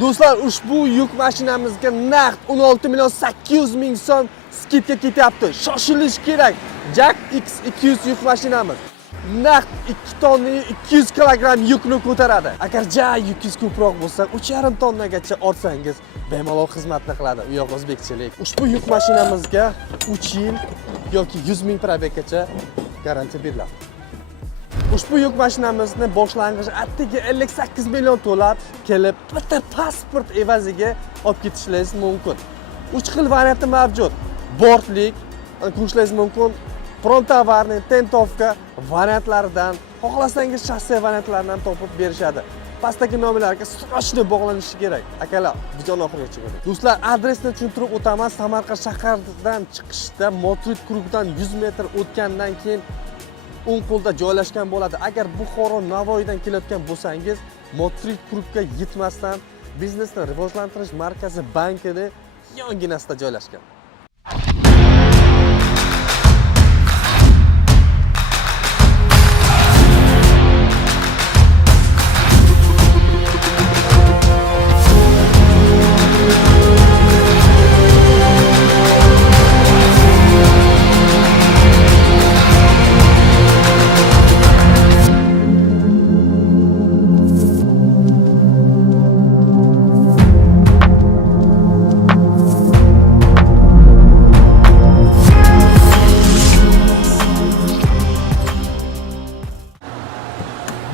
Do'stlar, ushbu yuk mashinamizga naqd 16.800.000 so'm skidga ketyapti. Shoshilish kerak. Jack X200 yuk mashinamiz. Naqd 2 tonna 200 kilogramm yukni ko'taradi. Agar Jack yukingiz ko'proq bo'lsa, 3,5 tonnagacha ortsangiz, bemalol xizmatni qiladi. U yoq o'zbekchilik. Ushbu yuk mashinamizga 3 yil yoki 100.000 probeggacha garantiya beriladi. Ushbu yuk mashinamizni boshlang'ich attiga 58 million to'lab kelib, bitta pasport evaziga olib ketishingiz mumkin. 3 xil varianti mavjud. Bortlik, ko'rishingiz mumkin. Prontovarni, tentovka variantlaridan, xohlasangiz shassiy variantlardan topib berishadi. Pastdagi nomerlarga srochli bog'lanishi kerak. Akalar, videoni oxirigacha ko'ring. Do'stlar, adresni tushuntirib o'taman. Samarqand shahardan chiqishda Motrid klubidan 100 metr o'tgandan keyin o'ng qo'lda joylashgan bo'ladi. Agar Buxoro, Navoiydan kelayotgan bo'lsangiz, Motrid klubga yetmasdan biznesni rivojlantirish markazi bankida yonginasida joylashgan.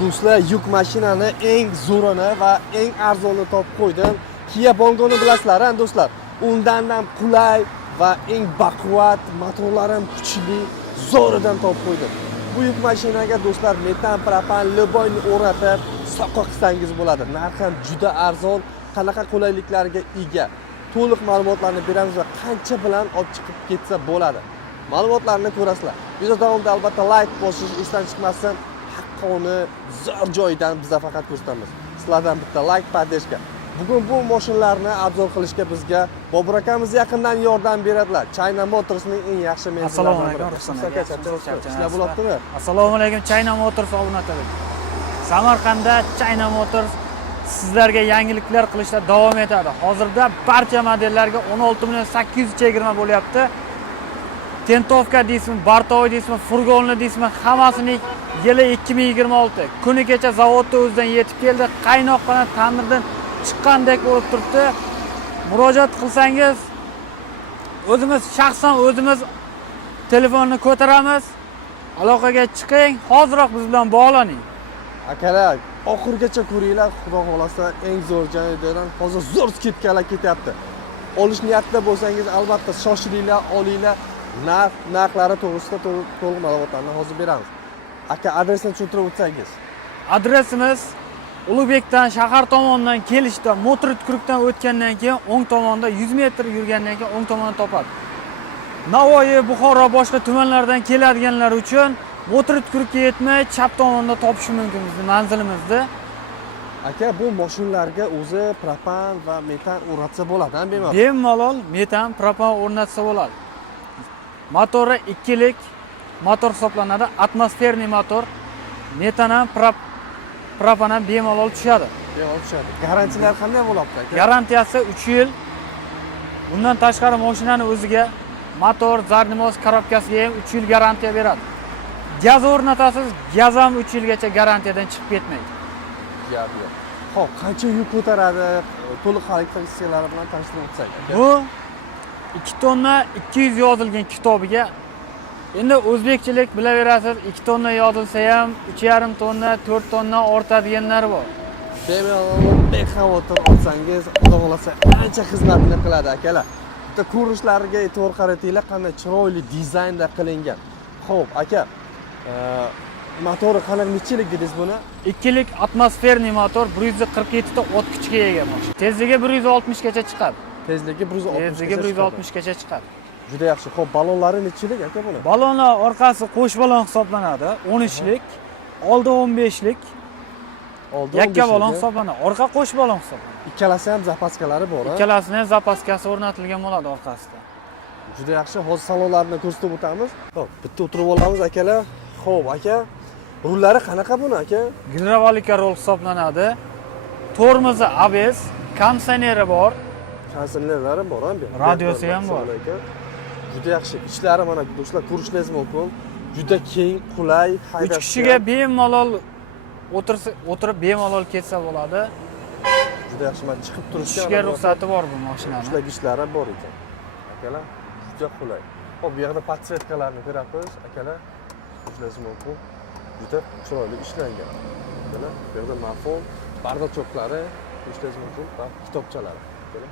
Do'stlar, yuk mashinani eng zo'rini va eng arzonini topib qo'ydim. Kia Bongoni bilasizlar, do'stlar. Undan ham qulay va eng baquvvat, motorlari ham kuchli, zo'ridan topib qo'ydim. Bu yuk mashinaga do'stlar metan, propan, liboyni o'ratib soqqa qilsangiz bo'ladi. Narxi ham juda arzon, qanaqa qulayliklarga ega. To'liq ma'lumotlarni beramiz va qancha bilan olib chiqib ketsa bo'ladi. Ma'lumotlarni ko'rasizlar. Video davomida albatta like bosish esdan chiqmasin. Haqqoni zo'r joydan biz faqat ko'rsatamiz. Sizlardan bitta like, podдержка. Bugun bu mashinalarni obzor qilishga bizga Bobur akamiz yaqindan yordam beradilar. China Motors'ning eng yaxshi mentorlaridan. Assalomu alaykum, Rustam aka. Sizlar bo'lyaptimi? Assalomu alaykum, China Motors obunachilar. Samarqandda China Motors sizlarga yangiliklar qilishda davom etadi. Hozirda barcha modellarga 16.820 bo'lyapti. Tentovka deysizmi, Bartovoy deysizmi, furgonli deysizmi, hammasining yili 2026. Kuni kecha zavodda o'zidan yetib keldi. Qaynoqqina ta'mirdan chiqqandek bo'lib turibdi. Murojaat qilsangiz, o'zimiz shaxsan o'zimiz telefonni ko'taramiz. Aloqaga chiqing, hoziroq biz bilan bog'laning. Akalar, oxirgacha ko'ringlar, xudo xolasa eng zo'r joydan hozir zo'r skidkalar ketyapti. Olish niyatida bo'lsangiz, albatta shoshilinglar, olinglar. Narxlari to'g'risida to'liq ma'lumotlarni hozir beramiz. Aka, adresni tushuntirib o'tsangiz. Adresimiz Ulug'bekdan shahar tomonidan kelishda Motrid kurukdan o'tgandan keyin o'ng tomonda 100 metr yurgandan keyin o'ng tomonni topadi. Navoiy, Buxoro boshqa tumanlardan keladiganlar uchun Motrid kurukka yetmay chap tomonda topish mumkin bizning manzilimizni. Aka, bu mashinalarga o'zi propan va metan o'rnatsa bo'ladi-a, bemalol? Bemalol metan, propan o'rnatsa bo'ladi. Motori 2 lik motor hisoblanadi, atmosferniy motor. Metan ham propan ham bemalol tushadi. Bemalol tushadi. Garantiyalar qanday bo'lyapti aka? Garantiyasi 3 yil. Bundan tashqari mashinaning o'ziga motor, zarnimoz, korobkasiga ham 3 yil garantiya beradi. Gaz o'rnatasiz, gaz ham 3 yilgacha garantiyadan chiqib ketmaydi. Xo'p, qancha yuk ko'taradi? To'liq xarakteristikалari bilan tanishtirib o'tsak. Bu 2 tonna 200 yozilgan kitobiga endi o'zbekchilik bilaverasiz, 2 tonna yozilsa ham 3,5 tonna, 4 tonna ortadiganlar bor. Bemalol bexavotir olsangiz, xudo xolasa ancha xizmatini qiladi akalar. Bitta ko'rinishlariga e'tibor qaratinglar, qanday chiroyli dizaynda qilingan. Xo'p, aka, motori qanaqa nechilik dedingiz buni? 2 lik atmosferniy motor, 147 ta ot kuchiga ega mashina. Tezligi 160 gacha chiqadi. Tezligi 160 gacha chiqadi. Juda yaxshi. Xo'p, balonlari nechilik aka buni? Balonlar orqasi qo'sh balon hisoblanadi, 13 lik, oldi 15 lik. Yakka balon hisoblanadi, orqa qo'sh balon hisoblanadi. Ikkalasi ham zapaskalari bor, ha? Ikkalasining ham zapaskasi o'rnatilgan bo'ladi orqasida. Juda yaxshi. Hozir salonlarini ko'rsatib o'tamiz. Xo'p, bitta o'tirib olamiz akalar. Xo'p, aka, rullari qanaqa buni aka? Gidrovolika rul hisoblanadi. Tormozi ABS, konditsioneri bor. Konditsionerlari bor ham bu yerda. Radiosi ham bor. Juda yaxshi. Ishlari mana do'stlar ko'rishingiz mumkin. Juda keng, qulay, 3 haydashga. kishiga bemalol o'tirib bemalol ketsa bo'ladi. Juda yaxshi. Mana chiqib turishga Tushishga ruxsati bor bu mashinani. ishlagichlari bor ekan. Akalar, juda qulay. Hop, bu yerda podsvetkalarni ko'rasiz, akalar. Ko'rishingiz mumkin. Juda chiroyli ishlangan. Akalar, bu yerda mafon, bardochoklari, ko'rishingiz mumkin va kitobchalari. Akalar.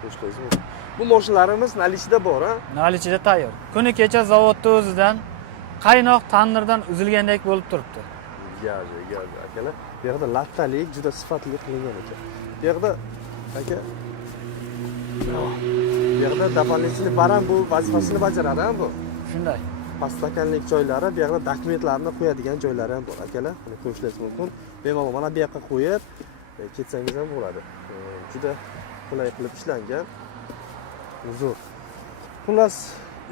Ko'rishingiz mumkin. Bu mashinalarimiz nalishida bor, ha? Nalichida tayyor. Kuni kecha zavodda o'zidan qaynoq tandirdan uzilgandek bo'lib turibdi. Gazi, akalar. Bu yerda lattalik juda sifatli qilingan ekan. Bu yerda aka bu yerda doполнительный baran bu vazifasini bajaradi ham bu. Shunday. Pastakanlik joylari, bu yerda dokumentlarni qo'yadigan joylari ham bor, akalar. Buni ko'rishingiz mumkin. Bemalol mana bu yoqqa qo'yib ketsangiz ham bo'ladi. Juda qulay qilib ishlangan. Uzun. Xullas,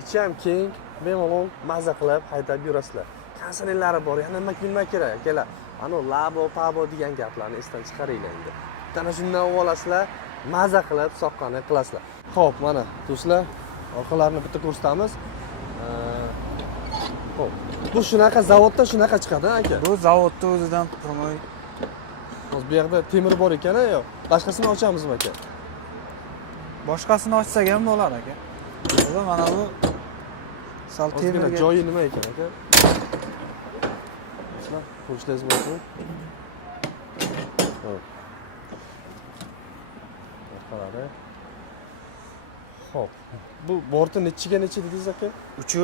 ichi ham keng, bemalol maza qilib haydab yurasizlar. Konditsionerlari bor, yana nima bilmay kerak, akalar. Ana labo, pabo degan gaplarni esdan chiqaringlar endi. Ana shundan olasizlar, maza qilib soqqani qilasizlar. Xo'p, mana do'stlar, orqalarini bitta ko'rsatamiz. Xo'p. Bu shunaqa zavodda shunaqa chiqadi, aka. Bu zavodda o'zidan promoy. Hozir bu yerda temir bor ekan, yo'q. Boshqasini ochamizmi, aka? Boshqasini ochsak ham bo'ladi, aka. Mana bu sal temirga joyi nima ekan, aka? Ko'rishingiz mumkin. Xo'p. Orqalari. Xo'p. Bu borti nechiga necha dedingiz, aka? uchi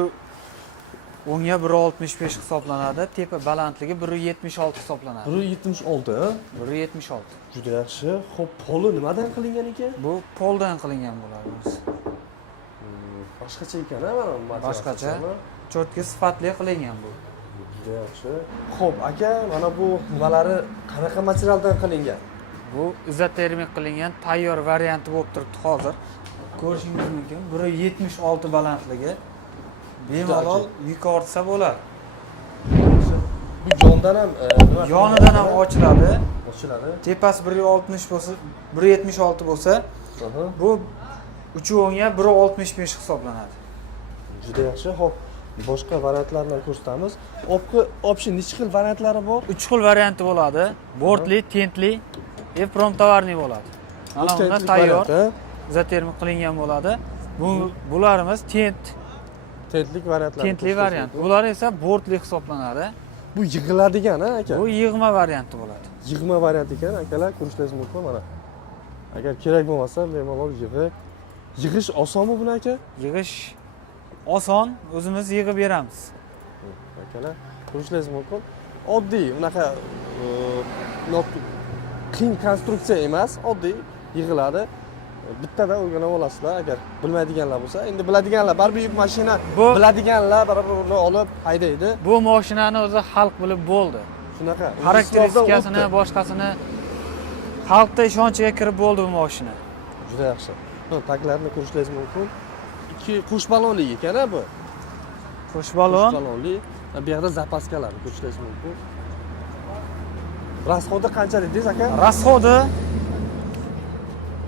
o'ngga 1.65 hisoblanadi, tepa balandligi 1.76 hisoblanadi. 1.76, ha? 1.76. Juda yaxshi. Xo'p, poli nimadan qilingan ekan? Bu poldan qilingan bo'ladi o'zi. Boshqacha ekan, ha, mana bu Boshqacha. Cho'tki sifatli qilingan bu. Juda yaxshi. Xo'p, aka, mana bu nimalari qanaqa materialdan qilingan? Bu izotermik qilingan tayyor varianti bo'lib turibdi hozir. Ko'rishingiz mumkin. 1.76 balandligi. Bemalol yuk ortsa bo'ladi. Bu yondan ham Yonidan ham ochiladi. ochiladi. Tepasi 1.60 bo'lsa, 1.76 bo'lsa, bu uchi o'ngga 1.65 hisoblanadi. Juda yaxshi. Xo'p, boshqa variantlarni ko'rsatamiz. Option necha xil variantlari bor? 3 xil varianti bo'ladi. Bortli, tentli, prom-tovarniy bo'ladi. Mana bunda tayyor izotermik qilingan bo'ladi. Bularimiz tentlik variantlari. Tentli variant. Bular esa bortli hisoblanadi. Bu yig'iladigan, ha, aka? Bu yig'ma varianti bo'ladi. Yig'ma variant ekan, akalar, ko'rishingiz mumkin mana. Agar kerak bo'lmasa, bemalol yig'ish osonmi buni, aka? Yig'ish oson, o'zimiz yig'ib beramiz. Akalar, ko'rishingiz mumkin. Oddiy, unaqa qiyin konstruksiya emas, oddiy yig'iladi. Bittada o'rganib olasizlar agar bilmaydiganlar bo'lsa. Endi biladiganlar, baribir yuk mashina biladiganlar baribir uni olib haydaydi. Bu mashinani o'zi xalq bilib bo'ldi. Shunaqa. Xarakteristikasini, boshqasini xalqda ishonchiga kirib bo'ldi bu mashina. Juda yaxshi. Taklarini ko'rishingiz mumkin. Ikki qush balonli ekan-a bu. Qush balon. Qush balonli. Bu yerda zapaskalar ko'rishingiz mumkin. Rasxodi qancha dedingiz, aka? Rasxodi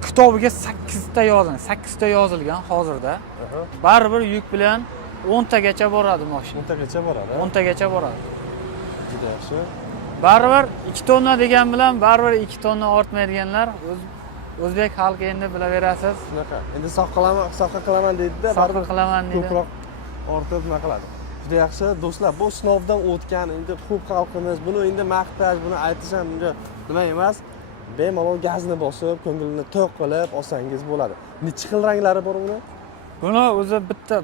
kitobiga 8 ta yozilgan, 8 ta yozilgan hozirda. Baribir yuk bilan 10 tagacha boradi mashina. 10 tagacha boradi. 10 tagacha boradi. Juda yaxshi. Baribir 2 tonna degan bilan baribir 2 tonna ortmaydiganlar o'zbek xalqi endi bilaverasiz. Shunaqa. Endi soqqa qilaman deydi-da, baribir qilaman deydi. Ko'proq ortib nima qiladi. Juda yaxshi do'stlar, bu sinovdan o'tgan endi ko'p xalqimiz buni endi maqtash, buni aytish ham nima emas. Bemalol gazni bosib, ko'ngilni to'q qilib olsangiz bo'ladi. Necha xil ranglari bor buni? Buni o'zi bitta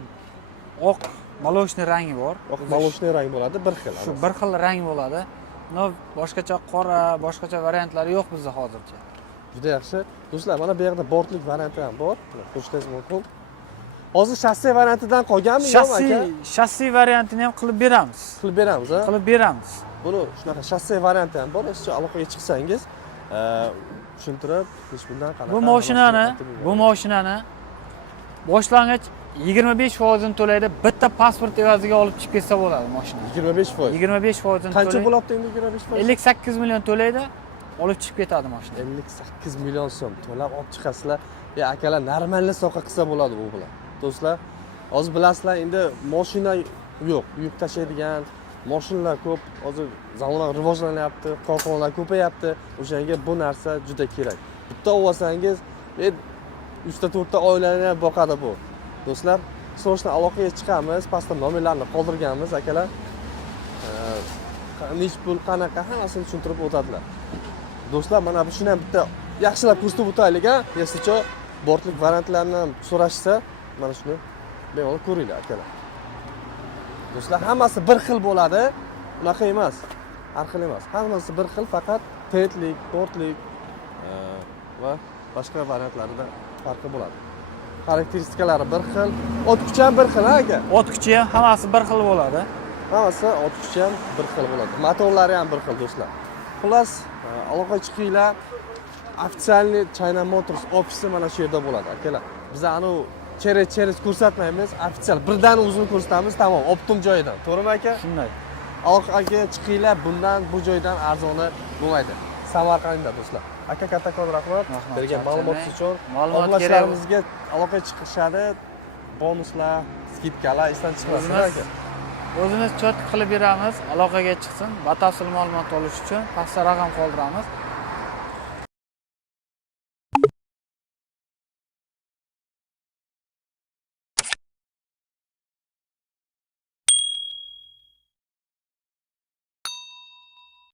oq maloshniy rangi bor. Oq maloshniy rang bo'ladi, bir xil. Shu bir xil rang bo'ladi. Boshqacha qora, boshqacha variantlari yo'q bizda hozircha. Juda yaxshi. Do'stlar, mana bu yerda bortlik varianti ham bor. Ko'rishingiz mumkin. Hozir shassi variantidan qolganmi yo'qmi aka? Shassi variantini ham qilib beramiz. Qilib beramiz, ha? Qilib beramiz. Buni shunaqa shassi varianti ham bor. Siz aloqaga chiqsangiz, tushuntirib, hech bundan qanaqa. Bu mashinani boshlang'ich 25% ni to'laydi. Bitta pasport evaziga olib chiqib ketsa bo'ladi mashina. 25%. 25% ni qancha bo'lyapti endi 25%? 58 million to'laydi. olib chiqib ketadi mashina. 58 million so'm to'lab olib chiqasizlar. Akalar normalniy soqa qilsa bo'ladi bu bilan. Do'stlar, hozir bilasizlar, endi mashina yo'q, yuk tashlaydigan mashinalar ko'p. Hozir zamonlar rivojlanyapti, korxonalar ko'payapti. O'shanga bu narsa juda kerak. Bitta olsangiz, 3-4 ta oilani boqadi bu. Do'stlar, so'rashdan aloqaga chiqamiz, pastda nomerlarni qoldirganmiz akalar. Nech pul qanaqa hammasini tushuntirib o'tadilar. Do'stlar, mana bu shuni ham bitta yaxshilab ko'rsatib o'taylik a. Yesicho bortlik variantlarini ham so'rashsa, mana shuni bemalol ko'ringlar akalar. Do'stlar, hammasi bir xil bo'ladi. Unaqa emas. Har xil emas. Hammasi bir xil, faqat petlik, bortlik va boshqa variantlarida farqi bo'ladi. Xarakteristikalari bir xil, o't kuchi ham bir xil aka. O't kuchi ham hammasi bir xil bo'ladi. Hammasi o't kuchi ham bir xil bo'ladi. Motorlari ham bir xil do'stlar. Xullas, aloqaga chiqinglar. Ofitsialniy China Motors ofisi mana shu yerda bo'ladi akalar. Biz anu cheres ko'rsatmaymiz, ofitsial birdan o'zini ko'rsatamiz, tamom, optim joyidan. To'g'rimi aka? Shunday. Aloqaga chiqinglar, bundan bu joydan arzoni bo'lmaydi. Samarqandda do'stlar. Aka kattakon rahmat. Bergan ma'lumotingiz uchun. Obunachilarimizga aloqaga chiqishadi, bonuslar, skidkalar esdan chiqmasin aka. O'zimiz chat qilib beramiz, aloqaga chiqsin. Batafsil ma'lumot olish uchun pastda raqam qoldiramiz.